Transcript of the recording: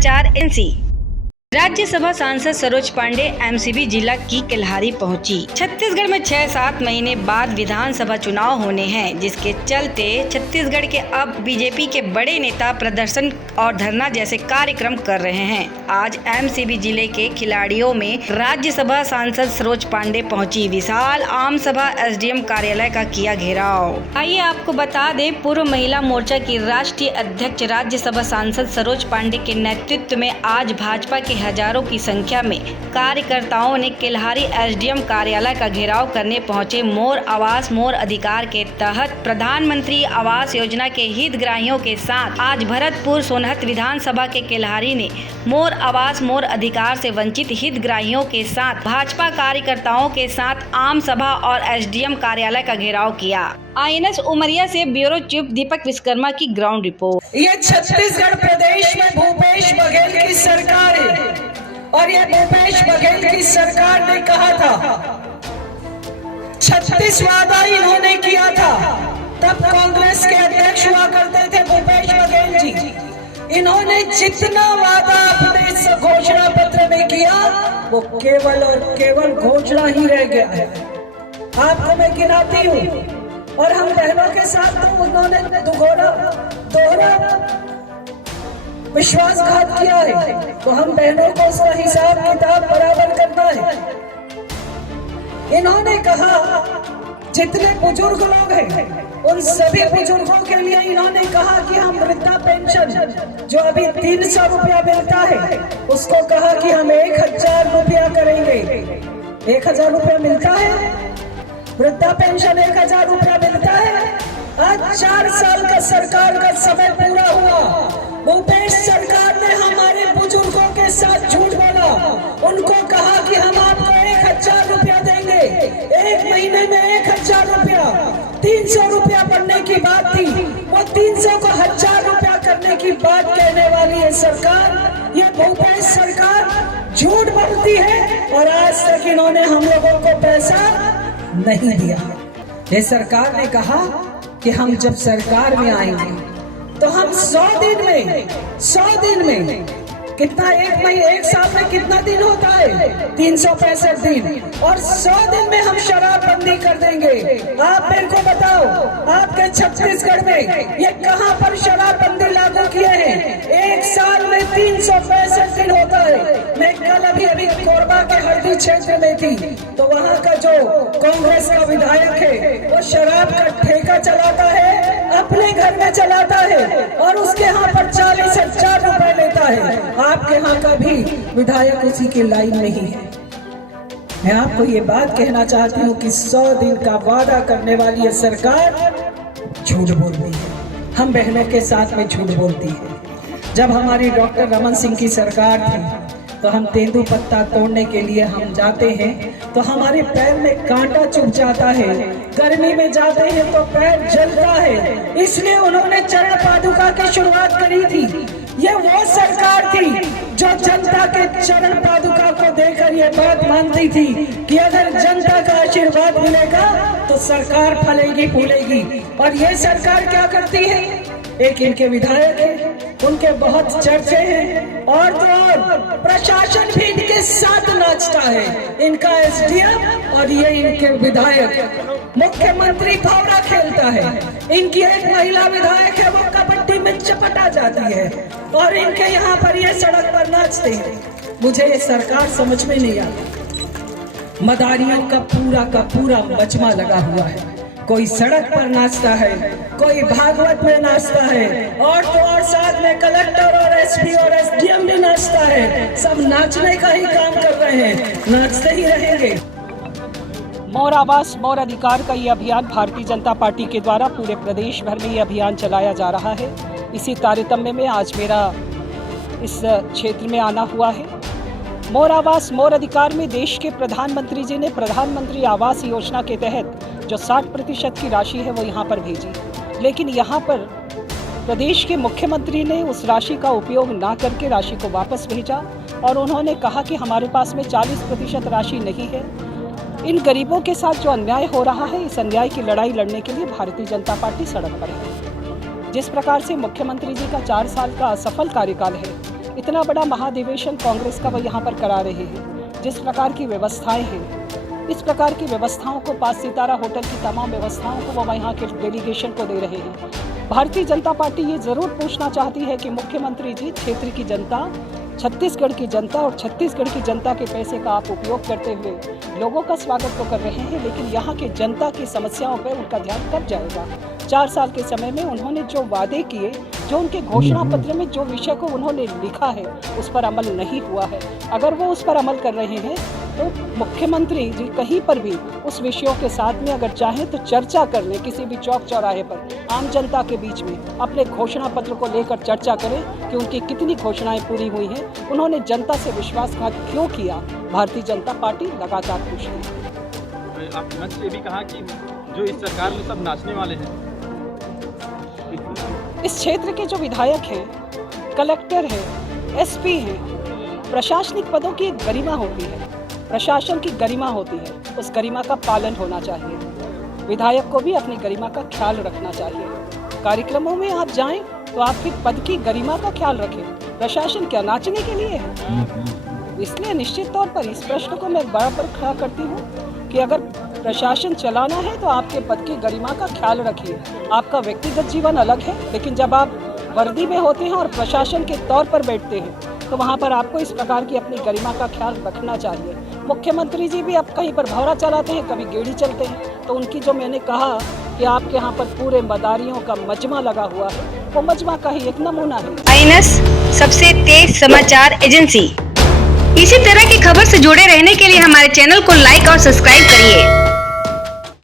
समाचार एजेंसी। राज्यसभा सांसद सरोज पांडे एमसीबी जिला की किल्हारी पहुंची। छत्तीसगढ़ में 6-7 महीने बाद विधानसभा चुनाव होने हैं, जिसके चलते छत्तीसगढ़ के अब बीजेपी के बड़े नेता प्रदर्शन और धरना जैसे कार्यक्रम कर रहे हैं। आज एमसीबी जिले के खिलाड़ियों में राज्यसभा सांसद सरोज पांडे पहुंची। विशाल आम सभा एसडीएम कार्यालय का किया घेराव। आइए आपको बता दें, पूर्व महिला मोर्चा की राष्ट्रीय अध्यक्ष राज्यसभा सांसद सरोज पांडे के नेतृत्व में आज भाजपा के हजारों की संख्या में कार्यकर्ताओं ने किल्हारी एसडीएम कार्यालय का घेराव करने पहुंचे। मोर आवास मोर अधिकार के तहत प्रधानमंत्री आवास योजना के हितग्राहियों के साथ आज भरतपुर सोनहत विधानसभा के किल्हारी ने मोर आवास मोर अधिकार से वंचित हितग्राहियों के साथ भाजपा कार्यकर्ताओं के साथ आम सभा और एसडीएम कार्यालय का घेराव किया। INS उमरिया से ब्यूरो चीफ दीपक विश्वकर्मा की ग्राउंड रिपोर्ट। ये छत्तीसगढ़ प्रदेश में भूपेश बघेल की सरकार है और ये भूपेश बघेल की सरकार ने कहा था, 36 वादा इन्होंने किया था। तब कांग्रेस के अध्यक्ष हुआ करते थे भूपेश बघेल जी। इन्होंने जितना वादा अपने घोषणा पत्र में किया वो केवल और केवल घोषणा ही रह गया है। आपको मैं गिनाती हूँ, और हम बहनों के साथ तो उन्होंने दोहरा विश्वासघात किया है, तो हम बहनों को उसका हिसाब किताब बराबर करना है। इन्होंने कहा जितने बुजुर्ग लोग हैं उन सभी बुजुर्गों के लिए इन्होंने कहा कि हम वृद्धा पेंशन जो अभी 300 रुपया मिलता है उसको कहा कि हम 1000 रुपया करेंगे। 1000 रुपया मिलता है, वृद्धा पेंशन 1000 रुपया मिलता है। आज 4 साल का सरकार का समय पूरा हुआ। भूपेश सरकार ने हमारे बुजुर्गों के साथ झूठ बोला। उनको कहा कि हम आपको 1000 रुपया देंगे, एक महीने में 1000 रुपया। 300 रुपया बढ़ने की बात थी, वो 300 को 1000 रुपया करने की बात कहने वाली है सरकार। ये भूपेश सरकार झूठ बोलती है और आज तक इन्होंने हम लोगों को पैसा नहीं दिया। ये सरकार ने कहा कि हम जब सरकार में आएंगे तो हम 100 दिन में कितना, एक साल में कितना दिन होता है? 365 दिन, और 100 दिन में हम शराबबंदी कर देंगे। आप मेरे को बताओ, आपके छत्तीसगढ़ में ये कहां पर शराबबंदी लागू किए हैं? एक साल में 365 दिन होता है। मैं कल अभी कोरबा के हरदी क्षेत्र में थी, तो वहाँ का जो कांग्रेस का विधायक है वो शराब का ठेका चलाता है, अपने घर में चलाता है और उसके यहाँ पर 40,000 रुपए लेता है। आपके यहाँ का भी विधायक उसी की लाइन में ही है। मैं आपको ये बात कहना चाहती हूँ कि 100 दिन का वादा करने वाली ये सरकार झूठ बोलती है, हम बहनों के साथ में झूठ बोलती है। जब हमारी डॉक्टर रमन सिंह की सरकार थी तो हम तेंदू पत्ता तोड़ने के लिए हम जाते हैं तो हमारे पैर में कांटा चुभ जाता है, गर्मी में जाते हैं तो पैर जलता है, इसलिए उन्होंने चरण पादुका की शुरुआत करी थी। ये वो सरकार थी जो जनता के चरण पादुका को देकर ये बात मानती थी कि अगर जनता का आशीर्वाद मिलेगा तो सरकार फलेगी फूलेगी। और ये सरकार क्या करती है? एक इनके विधायक है, उनके बहुत चर्चे हैं, और तो और प्रशासन भी इनके साथ नाचता है। इनका एसडीएम और ये इनके विधायक, मुख्यमंत्री भौरा खेलता है। इनकी एक महिला विधायक है, वो कबड्डी में चपटा जाती है और इनके यहाँ पर ये सड़क पर नाचते हैं। मुझे ये सरकार समझ में नहीं आती। मदारियों का पूरा मजमा लगा हुआ है। कोई सड़क पर नाचता है, कोई भागवत में नाचता है, और तो और साथ में कलेक्टर और एसपी और एसडीएम भी नाचता है। सब नाचने का ही काम कर रहे हैं, नाचते ही रहेंगे। मोर आवास मोर अधिकार का ये अभियान भारतीय जनता पार्टी के द्वारा पूरे प्रदेश भर में ये अभियान चलाया जा रहा है। इसी तारतम्य में आज मेरा इस क्षेत्र में आना हुआ है। मोर आवास मोर अधिकार में देश के प्रधानमंत्री जी ने प्रधानमंत्री आवास योजना के तहत जो 60% की राशि है वो यहाँ पर भेजी, लेकिन यहाँ पर प्रदेश के मुख्यमंत्री ने उस राशि का उपयोग ना करके राशि को वापस भेजा और उन्होंने कहा कि हमारे पास में 40% राशि नहीं है। इन गरीबों के साथ जो अन्याय हो रहा है, इस अन्याय की लड़ाई लड़ने के लिए भारतीय जनता पार्टी सड़क पर है। जिस प्रकार से मुख्यमंत्री जी का 4 साल का असफल कार्यकाल है, इतना बड़ा महाधिवेशन कांग्रेस का वो यहाँ पर करा रहे हैं। जिस प्रकार की व्यवस्थाएं हैं, इस प्रकार की व्यवस्थाओं को 5 सितारा होटल की तमाम व्यवस्थाओं को वो यहाँ के डेलीगेशन को दे रहे हैं। भारतीय जनता पार्टी ये ज़रूर पूछना चाहती है कि मुख्यमंत्री जी, क्षेत्र की जनता, छत्तीसगढ़ की जनता और छत्तीसगढ़ की जनता के पैसे का आप उपयोग करते हुए लोगों का स्वागत तो कर रहे हैं, लेकिन यहाँ के जनता की समस्याओं पर उनका ध्यान कब जाएगा? 4 साल के समय में उन्होंने जो वादे किए, जो उनके घोषणा पत्र में जो विषय को उन्होंने लिखा है, उस पर अमल नहीं हुआ है। अगर वो उस पर अमल कर रहे हैं तो मुख्यमंत्री जी कहीं पर भी उस विषयों के साथ में अगर चाहें तो चर्चा कर लें, किसी भी चौक चौराहे पर आम जनता के बीच में अपने घोषणा पत्र को लेकर चर्चा करें कि उनकी कितनी घोषणाएं पूरी हुई हैं, उन्होंने जनता से विश्वासघात क्यों किया। भारतीय जनता पार्टी लगातार पूछती है। आप मंच से भी कहा कि जो इस सरकार में सब नाचने वाले हैं। इस क्षेत्र के जो विधायक हैं, कलेक्टर हैं, एसपी हैं, प्रशासनिक पदों की एक गरिमा होती है, प्रशासन की गरिमा होती है, उस गरिमा का पालन होना चाहिए। विधायक को भी अपनी गरिमा का ख्याल रखना चाहिए। कार्यक्रमों में आप जाएं तो आपके पद की गरिमा का ख्याल रखें। प्रशासन क्या नाचने के लिए है? इसलिए निश्चित तौर पर इस प्रश्न को मैं बराबर खड़ा करती हूँ कि अगर प्रशासन चलाना है तो आपके पद की गरिमा का ख्याल रखिए। आपका व्यक्तिगत जीवन अलग है, लेकिन जब आप वर्दी में होते हैं और प्रशासन के तौर पर बैठते हैं तो वहाँ पर आपको इस प्रकार की अपनी गरिमा का ख्याल रखना चाहिए। मुख्यमंत्री जी भी अब कहीं पर भौरा चलाते हैं, कभी गेड़ी चलते हैं, तो उनकी जो मैंने कहा कि आपके यहाँ पर पूरे मदारियों का मजमा लगा हुआ है, वो मजमा का ही एक नमूना है। INS सबसे तेज समाचार एजेंसी। इसी तरह की खबर से जुड़े रहने के लिए हमारे चैनल को लाइक और सब्सक्राइब करिए।